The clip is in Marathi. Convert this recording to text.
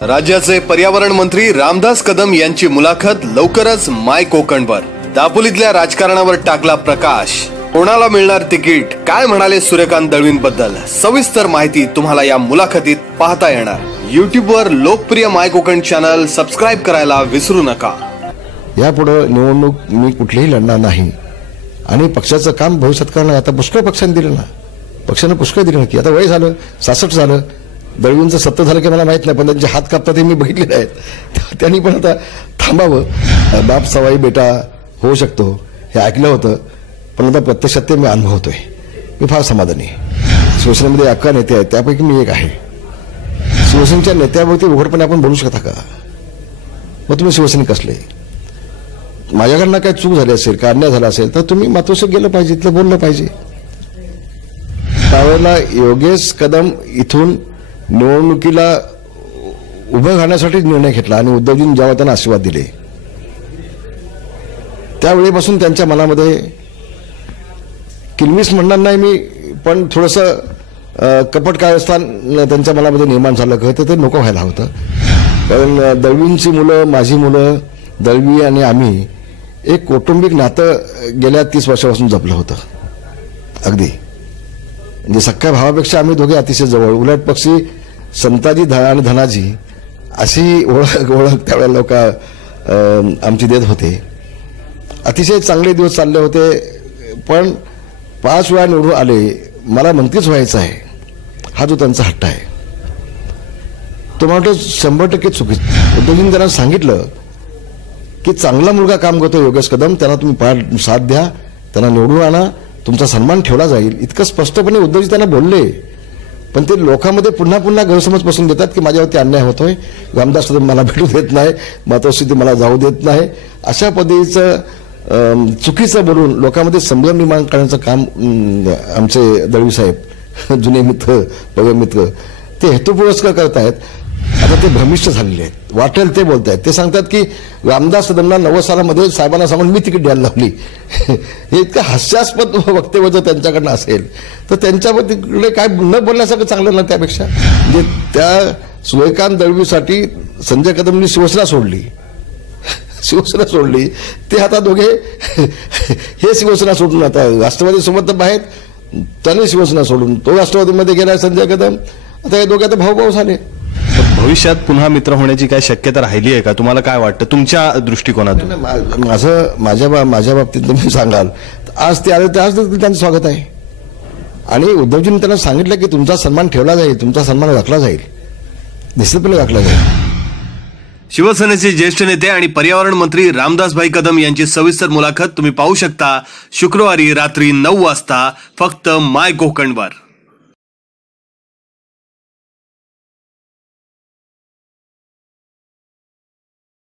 राज्याचे पर्यावरण मंत्री रामदास कदम यांची मुलाखत लवकरच माय कोकणवर। दापोलीतल्या राजकारणावर टाकला प्रकाश। कोणाला मिळणार तिकीट, काय म्हणाले सूर्यकांत दळवींबद्दल, सविस्तर माहिती तुम्हाला या मुलाखतीत पाहता येणार। YouTubeवर लोकप्रिय माय कोकण चॅनल सबस्क्राइब करायला विसरू नका। यापुढे निवडणूक मी कुठलीही लढणार नाही आणि पक्षाचं काम भविष्यात करणार। आता पुष्कळ पक्षांनी दिलं ना, पक्षाने पुष्कळ दिलं की आता वय झालं, 66 झालं। दळवींचं 70 झालं की मला माहित नाही, पण त्यांचे हात कापतात हे मी बघितलेले आहेत। त्यांनी पण आता थांबावं। बाप सवाई बेटा होऊ शकतो हे ऐकलं होतं, पण आता प्रत्यक्षात ते मी अनुभवतोय। मी फार समाधानी आहे। शिवसेनेमध्ये 11 नेते आहेत, त्यापैकी मी एक आहे। शिवसेनेच्या नेत्यावरती उघडपणे आपण बोलू शकता का? मग तुम्ही शिवसैनिक असले, माझ्याकडनं काय चूक झाली असेल, का अन्याय झाला असेल तर तुम्ही मातोश्रीत गेलं पाहिजे, इथलं बोललं पाहिजे। त्यावेळेला योगेश कदम इथून निवडणुकीला उभं राहण्यासाठी निर्णय घेतला आणि उद्धवजींनी जेव्हा त्यांना आशीर्वाद दिले त्यावेळेपासून त्यांच्या मनामध्ये किलमिस म्हणणार नाही मी, पण थोडंसं कपट कारस्थान त्यांच्या मनामध्ये निर्माण झालं का ते नको व्हायला होतं। कारण दळवींची मुलं, माझी मुलं, दळवी आणि आम्ही एक कौटुंबिक नातं गेल्या 30 वर्षापासून जपलं होतं। अगदी म्हणजे सख्या भावापेक्षा आम्ही दोघे अतिशय जवळ। उलट पक्षी संताजी आणि धनाजी अशी ओळख त्यावेळेला लोक आमची देत होते। अतिशय चांगले दिवस चालले होते, पण 5 वेळा निवडून आले, मला मंत्रीच व्हायचं आहे हा जो त्यांचा हट्ट आहे तो म्हणतो 100% चुकीचं। उद्धवजींनी त्यांना सांगितलं की चांगला मुलगा काम करतो योगेश कदम, त्यांना तुम्ही साथ द्या, त्यांना निवडून आणा, तुमचा सन्मान ठेवला जाईल। इतकं स्पष्टपणे उद्धवजी त्यांना बोलले, पण ते लोकांमध्ये पुन्हा पुन्हा गैरसमज पसरून देतात की माझ्यावरती अन्याय होतोय, रामदास कदम मला भेटू देत नाही, मातोश्री मला जाऊ देत नाही, अशा पद्धतीचं चुकीचं बोलून लोकांमध्ये संभ्रम निर्माण करण्याचं काम आमचे दळवी साहेब, जुने मित्र, नवे मित्र, ते हेतुपुरस्कार करतायत। आता ते भ्रमिष्ठ झालेले आहेत, वाटेल ते बोलतायत। ते सांगतात की रामदास कदमला 90 सालामध्ये साहेबांना सांगून मी तिकीट द्यायला लावली। हे इतकं हास्यास्पद वक्तव्य जर त्यांच्याकडनं असेल तर त्यांच्याबद्दल काय न बोलण्यासारखं चांगलं ना। त्यापेक्षा म्हणजे त्या सूर्यकांत दळवीसाठी संजय कदमनी शिवसेना सोडली, ते आता दोघे हे शिवसेना सोडून आता राष्ट्रवादी सोबत आहेत, त्याने शिवसेना सोडून तो राष्ट्रवादीमध्ये गेला संजय कदम। आता हे दोघे आता भाऊ झाले। भविष्यात पुन्हा मित्र होण्याची काय शक्यता राहिली आहे का? तुम्हाला काय वाटतं तुमच्या दृष्टिकोनातून? माझ्या बाबतीत तुम्ही सांगाल, आज ते आले तर आज त्यांचं स्वागत आहे। आणि उद्धवजींनी त्यांना सांगितलं की तुमचा सन्मान ठेवला जाईल, तुमचा सन्मान राखला जाईल, निश्चितपणे राखला जाईल। शिवसेनेचे ज्येष्ठ नेते आणि पर्यावरण मंत्री रामदासभाई कदम यांची सविस्तर मुलाखत तुम्ही पाहू शकता शुक्रवारी रात्री 9 वाजता फक्त माय कोकणवर।